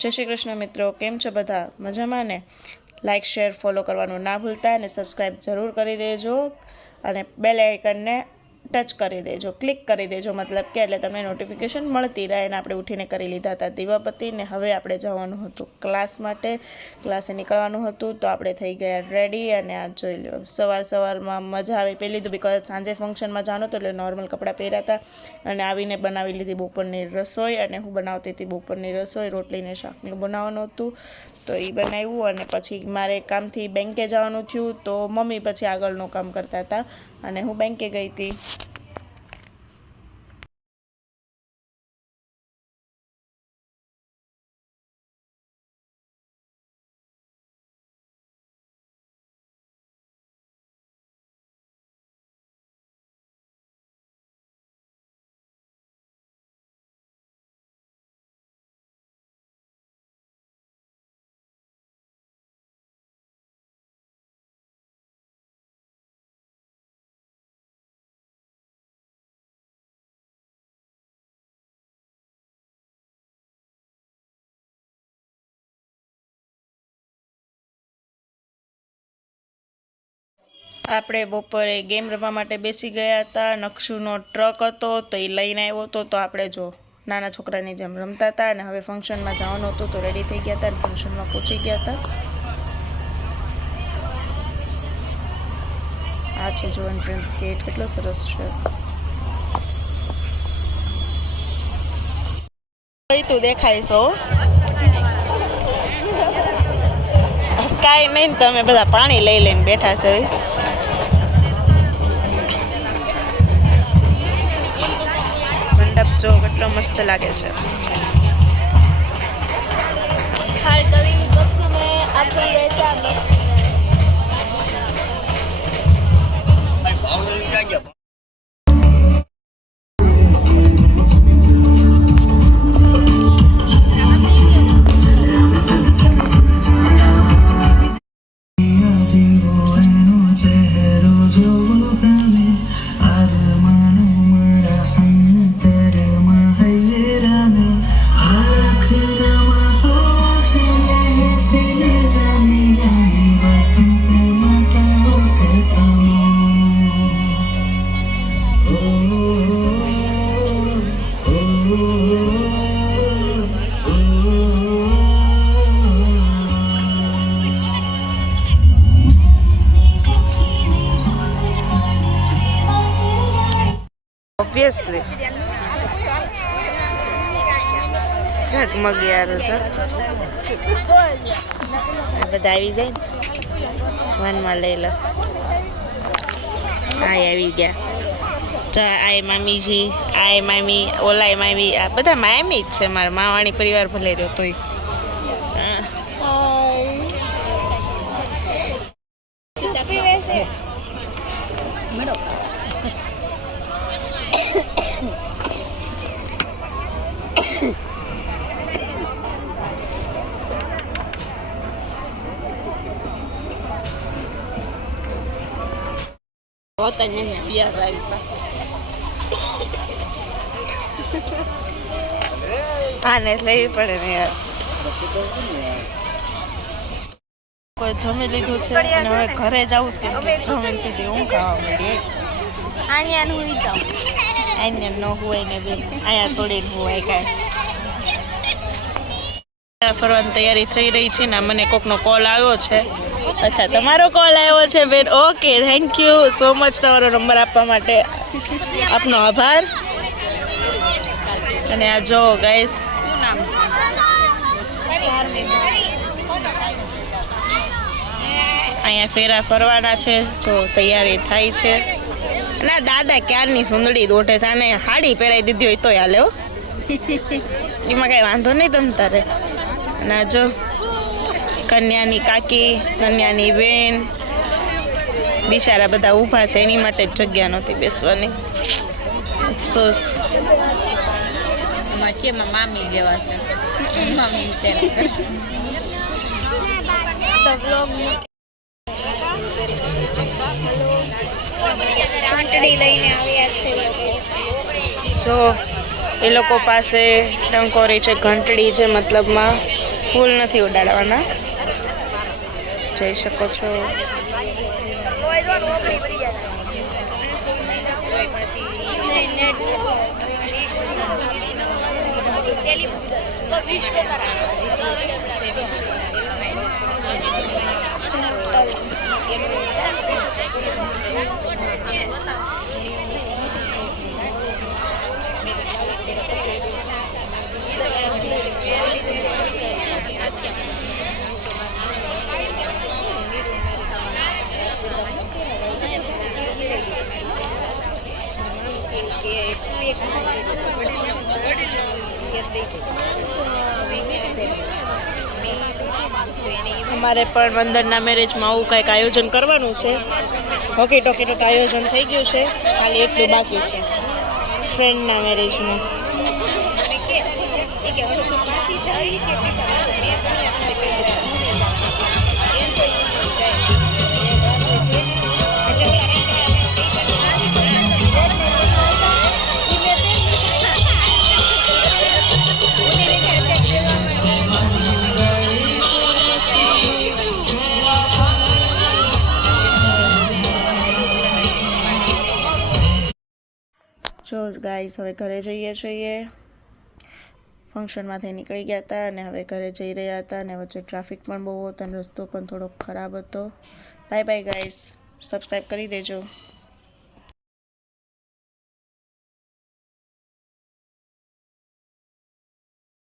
જય શ્રી કૃષ્ણ મિત્રો, કેમ છો બધા? મજામાં ને? લાઇક શેર ફોલો કરવાનું ના ભૂલતા અને સબસ્ક્રાઈબ જરૂર કરી દેજો અને બેલ આઇકનને ટચ કરી દેજો, ક્લિક કરી દેજો, મતલબ કે એટલે તમને નોટિફિકેશન મળતી રહે. અને આપણે ઉઠીને કરી લીધા હતા દીવાબત્તી ને હવે આપણે જવાનું હતું ક્લાસ માટે, ક્લાસે નીકળવાનું હતું. તો આપણે થઈ ગયા રેડી અને આ જોઈ લો સવારમાં મજા આવી. પહેલી તો બિકોઝ સાંજે ફંક્શનમાં જવાનું હતું એટલે નોર્મલ કપડાં પહેર્યા હતા અને આવીને બનાવી લીધી બપોરની રસોઈ. અને હું બનાવતી હતી બપોરની રસોઈ, રોટલીને શાકનું બનાવવાનું હતું તો એ બનાવ્યું. અને પછી મારે કામથી બેંકે જવાનું થયું તો મમ્મી પછી આગળનું કામ કરતા હતા અને હું બેંકે ગઈ હતી. આપણે બપોરે ગેમ રમવા માટે બેસી ગયા હતા. નકશુનો ટ્રક હતો તો એ લઈને આવ્યો હતો તો આપણે જો નાના છોકરાની જેમ રમતા હતા. અને હવે ફંક્શનમાં જવાનું હતું તો રેડી થઈ ગયા હતા અને ફંક્શનમાં પહોંચી ગયા હતા. આ છે જો એન્ટ્રન્સ ગેટ, કેટલો સરસ છે. તું દેખાય છો કાંઈ નહીં, તમે બધા પાણી લઈ લઈને બેઠા છો. મંડપ જો કેટલો મસ્ત લાગે છે. हर गली बस्ती में आते रहता मस्ती में। ઓબ્વિયસલી ઝગમગિયારું છે. બધા આવી જાય ને વનમાં લઈ લો. આ આવી ગયા. આય મામીજી, આય મામી, ઓલાય મામી, આ બધા મામી જ છે. મારા માવાણી પરિવાર ભલે રહ્યો તોય. આને લેવી પડે ને યાર. કોઈ જમી લીધું છે અને હવે ઘરે જવું જ કેમ કે જમીન સીધી ઊંઘ ખાવા મળી. आन्या हुई जाओ આઈને ન હોય ને બેન અહીંયા થોડી હોય કાંઈ. ફરવાની તૈયારી થઈ રહી છે ને મને કોકનો કોલ આવ્યો છે. અચ્છા, તમારો કોલ આવ્યો છે બેન. Okay, thank you so much તમારો નંબર આપવા માટે. આપનો આભાર. અને આ જો ગાઈસ અહીંયા ફેરા ફરવાના છે. જો તૈયારી થાય છે. ના દાદા ક્યારની સુંદડી દોઢે છે. આને હાડી પહેરાવી દીધી હોય તોય હાલે હો, એમાં કાંઈ વાંધો નહીં તમ તારે. અને જો કન્યાની કાકી, કન્યાની બેન, બિચારા બધા ઊભા છે. એની માટે જ જગ્યા નહોતી બેસવાની. અફસોસ. मामी जेवा છે મામી તો બ્લોગ દાંતડી લઈને આવ્યા છે લોકો. જો એ લોકો પાસે ટંકોરી છે, ઘંટડી છે, મતલબમાં ફૂલ નથી ઉડાડવાના. જઈ શકો છો. અમારે પણ વંદનના મેરેજમાં આવું કંઈક આયોજન કરવાનું છે. હોકી ટોકીનું તો આયોજન થઈ ગયું છે, ખાલી એટલું બાકી છે ફ્રેન્ડના મેરેજમાં. જો ગાઈસ હવે ઘરે જઈએ છીએ. ફંક્શનમાંથી નીકળી ગયા હતા અને હવે ઘરે જઈ રહ્યા હતા અને વચ્ચે ટ્રાફિક પણ બહુ હતો અને રસ્તો પણ થોડોક ખરાબ હતો. બાય બાય ગાઈસ, સબસ્ક્રાઈબ કરી દેજો.